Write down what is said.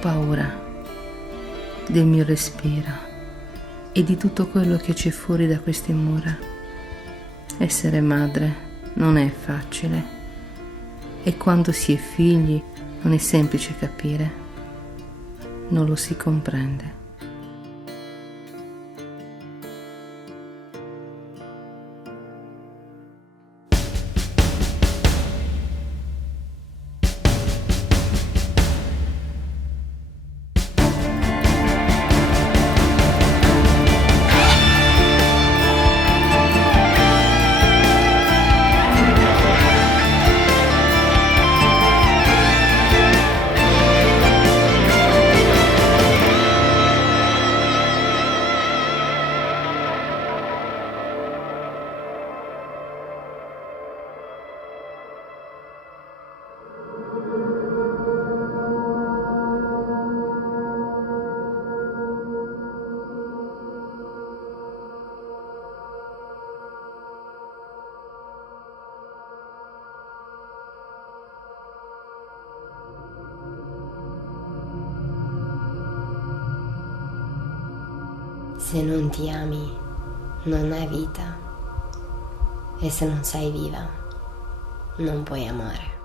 paura del mio respiro e di tutto quello che c'è fuori da queste mura. Essere madre non è facile e quando si è figli non è semplice capire, non lo si comprende. Se non ti ami, non hai vita. E se non sei viva, non puoi amare.